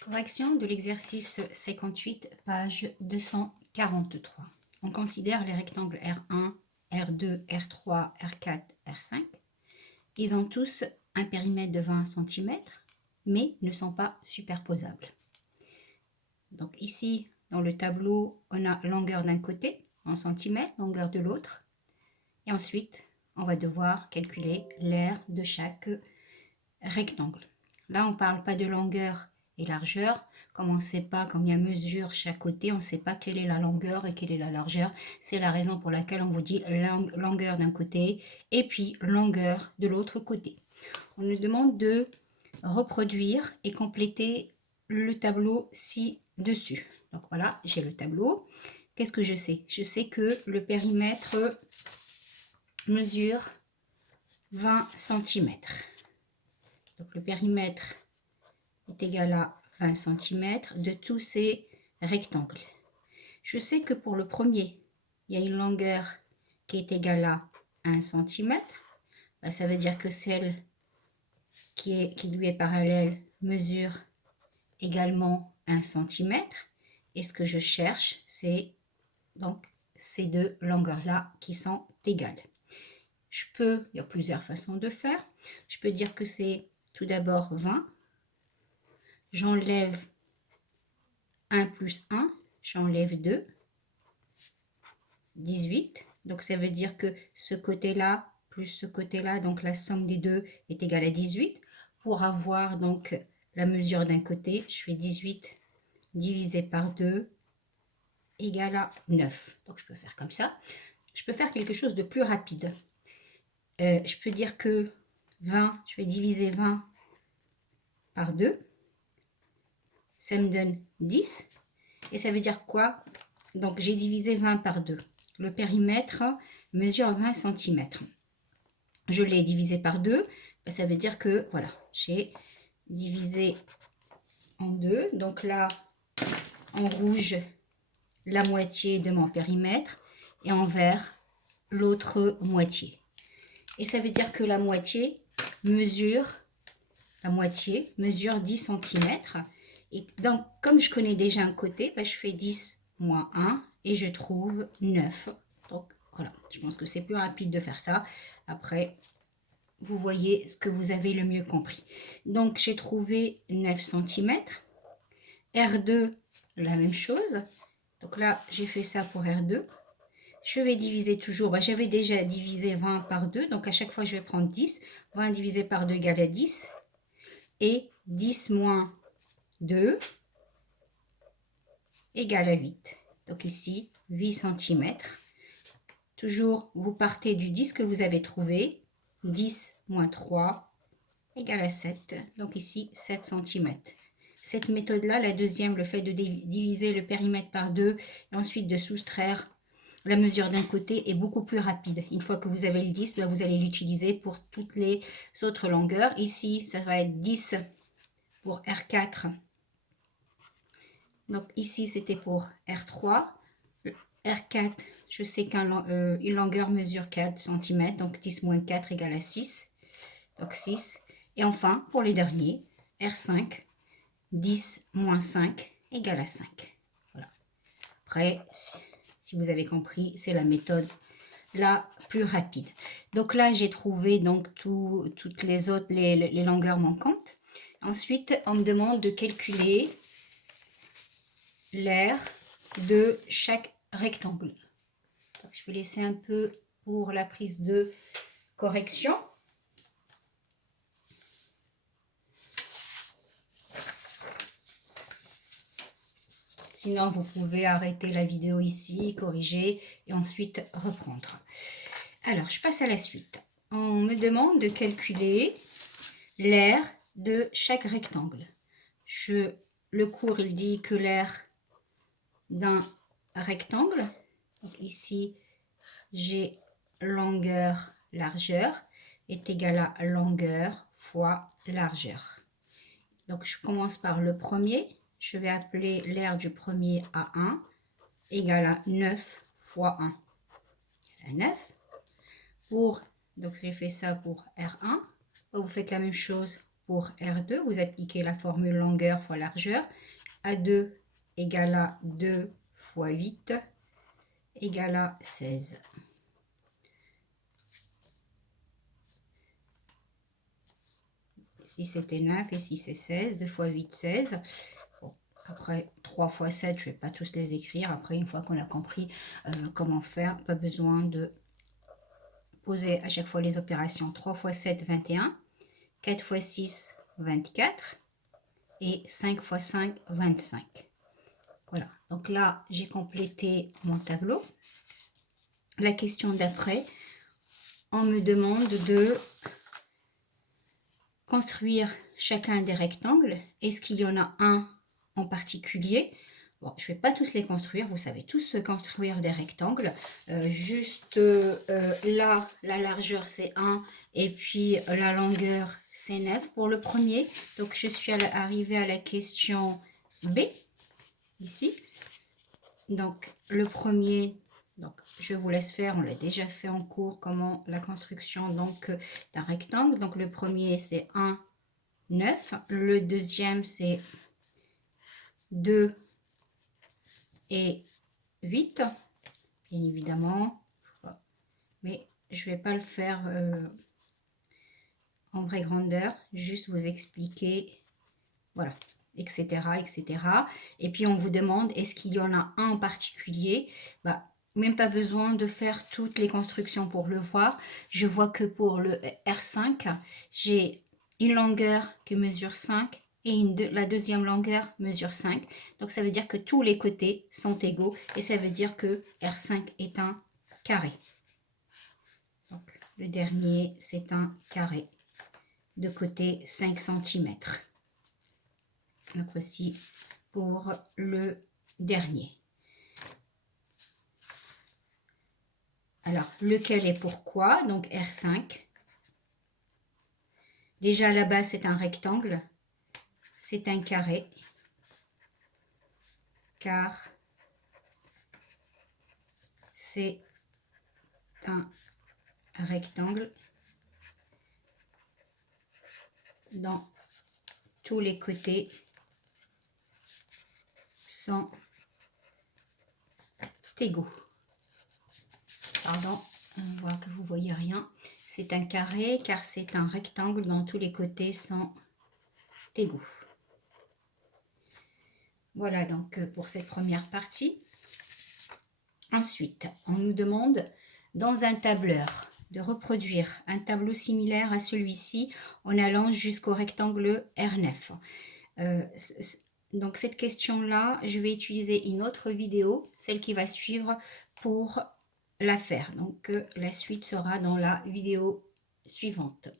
Correction de l'exercice 58, page 243. On considère les rectangles R1, R2, R3, R4, R5. Ils ont tous un périmètre de 20 cm, mais ne sont pas superposables. Donc ici, dans le tableau, on a longueur d'un côté en centimètres, longueur de l'autre. Et ensuite, on va devoir calculer l'aire de chaque rectangle. Là, on ne parle pas de longueur et largeur. Comme on ne sait pas combien mesure chaque côté, on ne sait pas quelle est la longueur et quelle est la largeur. C'est la raison pour laquelle on vous dit longueur d'un côté et puis longueur de l'autre côté. On nous demande de reproduire et compléter le tableau ci-dessus. Donc voilà, j'ai le tableau. Qu'est-ce que je sais? Je sais que le périmètre mesure 20 cm. Donc le périmètre est égal à 20 cm de tous ces rectangles. Je sais que pour le premier, il y a une longueur qui est égale à 1 cm. Ça veut dire que celle qui lui est parallèle mesure également 1 cm. Et ce que je cherche, c'est donc ces deux longueurs-là qui sont égales. Il y a plusieurs façons de faire. Je peux dire que c'est tout d'abord 20. J'enlève 1 plus 1, j'enlève 2, 18. Donc ça veut dire que ce côté-là plus ce côté-là, donc la somme des deux est égale à 18. Pour avoir donc la mesure d'un côté, je fais 18 divisé par 2 égale à 9. Donc je peux faire comme ça. Je peux faire quelque chose de plus rapide. Je peux dire que 20, je vais diviser 20 par 2. Ça me donne 10. Et ça veut dire quoi? Donc j'ai divisé 20 par 2. Le périmètre mesure 20 cm. Je l'ai divisé par 2. Ça veut dire que voilà, j'ai divisé en 2. Donc là, en rouge, la moitié de mon périmètre et en vert, l'autre moitié. Et ça veut dire que la moitié mesure 10 cm. Et donc, comme je connais déjà un côté, je fais 10 moins 1 et je trouve 9. Donc, voilà, je pense que c'est plus rapide de faire ça. Après, vous voyez ce que vous avez le mieux compris. Donc, j'ai trouvé 9 cm. R2, la même chose. Donc là, j'ai fait ça pour R2. Je vais diviser toujours. J'avais déjà divisé 20 par 2. Donc, à chaque fois, je vais prendre 10. 20 divisé par 2 égale à 10. Et 10 moins 2 égale à 8. Donc ici, 8 cm. Toujours, vous partez du 10 que vous avez trouvé. 10 moins 3 égale à 7. Donc ici, 7 cm. Cette méthode-là, la deuxième, le fait de diviser le périmètre par 2 et ensuite de soustraire la mesure d'un côté est beaucoup plus rapide. Une fois que vous avez le 10, vous allez l'utiliser pour toutes les autres longueurs. Ici, ça va être 10 pour R4. Donc ici, c'était pour R3. R4, je sais qu'une longueur mesure 4 cm. Donc 10 moins 4 égale à 6. Donc 6. Et enfin, pour les derniers, R5, 10 moins 5 égale à 5. Voilà. Après, si vous avez compris, c'est la méthode la plus rapide. Donc là, j'ai trouvé donc toutes les autres, les longueurs manquantes. Ensuite, on me demande de calculer l'aire de chaque rectangle. Donc, je vais laisser un peu pour la prise de correction. Sinon, vous pouvez arrêter la vidéo ici, corriger et ensuite reprendre. Alors, je passe à la suite. On me demande de calculer l'aire de chaque rectangle. Le cours, il dit que l'aire d'un rectangle, donc ici, j'ai longueur, largeur, est égal à longueur fois largeur. Donc, je commence par le premier. Je vais appeler l'aire du premier à 1, égal à 9 fois 1, à 9. Donc, j'ai fait ça pour R1. Vous faites la même chose pour R2, vous appliquez la formule longueur fois largeur. A2 égale à 2 fois 8 égale à 16. Ici c'était 9, ici c'est 16, 2 fois 8, 16. Bon, après 3 fois 7, je ne vais pas tous les écrire. Après, une fois qu'on a compris comment faire, pas besoin de poser à chaque fois les opérations. 3 fois 7, 21. 4 fois 6, 24. Et 5 fois 5, 25. Voilà, donc là, j'ai complété mon tableau. La question d'après, on me demande de construire chacun des rectangles. Est-ce qu'il y en a un en particulier? Bon, je ne vais pas tous les construire, vous savez tous construire des rectangles. Là, la largeur c'est 1 et puis la longueur c'est 9 pour le premier. Donc je suis arrivée à la question B, ici. Donc le premier, donc je vous laisse faire, on l'a déjà fait en cours, comment la construction d'un rectangle. Donc le premier c'est 1, 9. Le deuxième c'est 2 et 8, bien évidemment. Mais je ne vais pas le faire en vraie grandeur, juste vous expliquer, voilà, etc., etc. Et puis on vous demande, est-ce qu'il y en a un en particulier? Bah, même pas besoin de faire toutes les constructions pour le voir. Je vois que pour le R5, j'ai une longueur qui mesure 5 et la deuxième longueur mesure 5. Donc ça veut dire que tous les côtés sont égaux et ça veut dire que R5 est un carré. Donc le dernier, c'est un carré de côté 5 cm. Donc voici pour le dernier. Alors, lequel et pourquoi? Donc R5. Déjà là-bas, c'est un rectangle. C'est un carré. Car c'est un rectangle dans tous les côtés sont égaux. Pardon, on voit que vous voyez rien. C'est un carré car c'est un rectangle dont tous les côtés sont égaux. Voilà donc pour cette première partie. Ensuite, on nous demande dans un tableur de reproduire un tableau similaire à celui-ci en allant jusqu'au rectangle R9. Donc cette question-là, je vais utiliser une autre vidéo, celle qui va suivre pour la faire. Donc la suite sera dans la vidéo suivante.